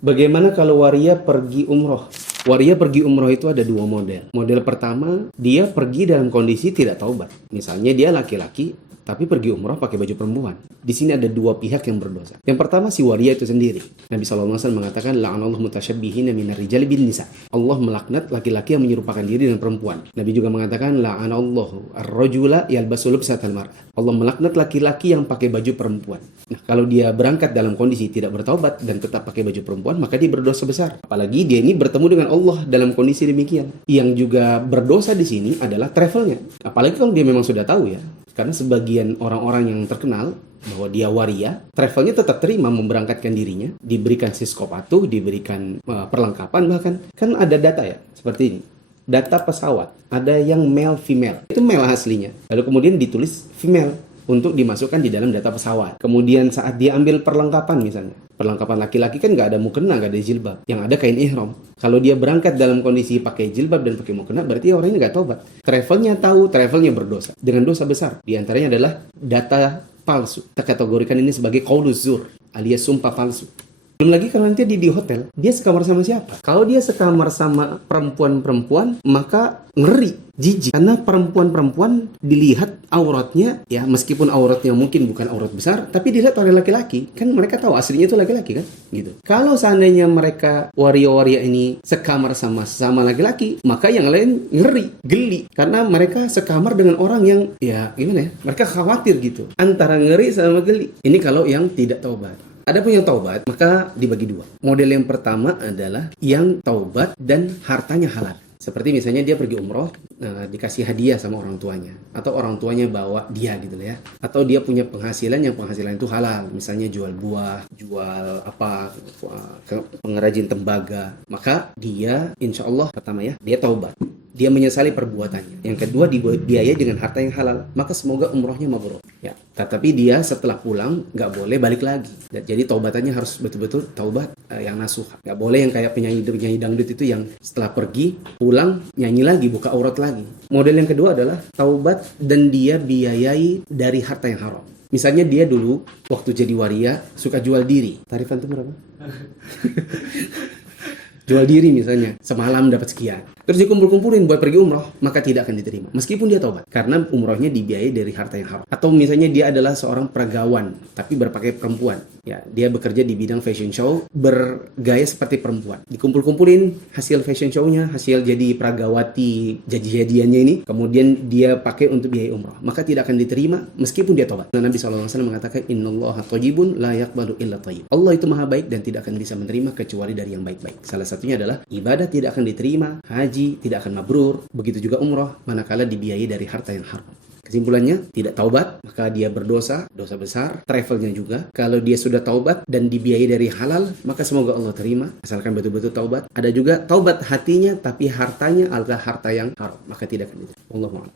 Bagaimana kalau waria pergi umroh? Waria pergi umroh itu ada dua model. Model pertama, dia pergi dalam kondisi tidak taubat. Misalnya dia laki-laki, tapi pergi umroh pakai baju perempuan. Di sini ada dua pihak yang berdosa. Yang pertama si waria itu sendiri. Nabi SAW mengatakan, la'anallahu mutasyabbihin minar rijali bin nisa. Allah melaknat laki-laki yang menyerupakan diri dengan perempuan. Nabi juga mengatakan, la'anallahu ar-rajula yalbasu lubsatal mar'ah. Allah melaknat laki-laki yang pakai baju perempuan. Nah, kalau dia berangkat dalam kondisi tidak bertaubat dan tetap pakai baju perempuan, maka dia berdosa besar. Apalagi dia ini bertemu dengan Allah dalam kondisi demikian. Yang juga berdosa di sini adalah travelnya. Apalagi kalau dia memang sudah tahu ya. Karena sebagian orang-orang yang terkenal bahwa dia waria, travelnya tetap terima memberangkatkan dirinya, diberikan siskopatuh, diberikan perlengkapan bahkan. Kan ada data ya, seperti ini. Data pesawat, ada yang male female. Itu male aslinya. Lalu kemudian ditulis female untuk dimasukkan di dalam data pesawat. Kemudian saat dia ambil perlengkapan misalnya. Perlengkapan laki-laki kan nggak ada mukena, nggak ada jilbab. Yang ada kain ihram. Kalau dia berangkat dalam kondisi pakai jilbab dan pakai mukena, berarti orang ini nggak taubat. Travelnya tahu, travelnya berdosa. Dengan dosa besar. Di antaranya adalah data palsu. Kita kategorikan ini sebagai qauluz zur, alias sumpah palsu. Belum lagi kalau nanti di hotel, dia sekamar sama siapa? Kalau dia sekamar sama perempuan-perempuan, maka ngeri, jijik. Karena perempuan-perempuan dilihat auratnya, ya meskipun auratnya mungkin bukan aurat besar, tapi dilihat oleh laki-laki. Kan mereka tahu aslinya itu laki-laki kan? Gitu. Kalau seandainya mereka waria-waria ini sekamar sama laki-laki, maka yang lain ngeri, geli. Karena mereka sekamar dengan orang yang, ya gimana ya, mereka khawatir gitu. Antara ngeri sama geli. Ini kalau yang tidak taubat. Ada pun yang taubat, maka dibagi dua. Model yang pertama adalah yang taubat dan hartanya halal. Seperti misalnya dia pergi umroh, dikasih hadiah sama orang tuanya. Atau orang tuanya bawa dia gitu ya. Atau dia punya penghasilan yang penghasilan itu halal. Misalnya jual buah, jual apa, pengrajin tembaga. Maka dia insya Allah pertama ya, dia taubat. Dia menyesali perbuatannya. Yang kedua dibiayai dengan harta yang halal. Maka semoga umrohnya mabrur. Ya, tetapi dia setelah pulang nggak boleh balik lagi. Jadi taubatannya harus betul-betul taubat yang nasuh. Nggak boleh yang kayak penyanyi dangdut itu yang setelah pergi pulang nyanyi lagi, buka aurat lagi. Model yang kedua adalah taubat dan dia biayai dari harta yang haram. Misalnya dia dulu waktu jadi waria suka jual diri. Tarif antum berapa? Jual diri misalnya, semalam dapat sekian. Terus dikumpul-kumpulin buat pergi umroh, maka tidak akan diterima. Meskipun dia taubat, karena umrohnya dibiayai dari harta yang haram. Atau misalnya dia adalah seorang peragawan, tapi berpakaian perempuan. Ya, dia bekerja di bidang fashion show, bergaya seperti perempuan. Dikumpul-kumpulin hasil fashion show-nya, hasil jadi peragawati jadi-jadiannya ini, kemudian dia pakai untuk biaya umroh. Maka tidak akan diterima meskipun dia taubat. Nabi SAW mengatakan, Innallaha thayyibun la yaqbalu illa thayyib. Allah itu maha baik dan tidak akan bisa menerima kecuali dari yang baik-baik. Salah satunya adalah ibadah tidak akan diterima, haji tidak akan mabrur, begitu juga umroh manakala dibiayai dari harta yang haram. Kesimpulannya, tidak taubat, maka dia berdosa, dosa besar, travelnya juga. Kalau dia sudah taubat dan dibiayai dari halal, maka semoga Allah terima, asalkan betul-betul taubat. Ada juga taubat hatinya, tapi hartanya adalah harta yang haram, maka tidak akan diterima. Wallahu a'lam.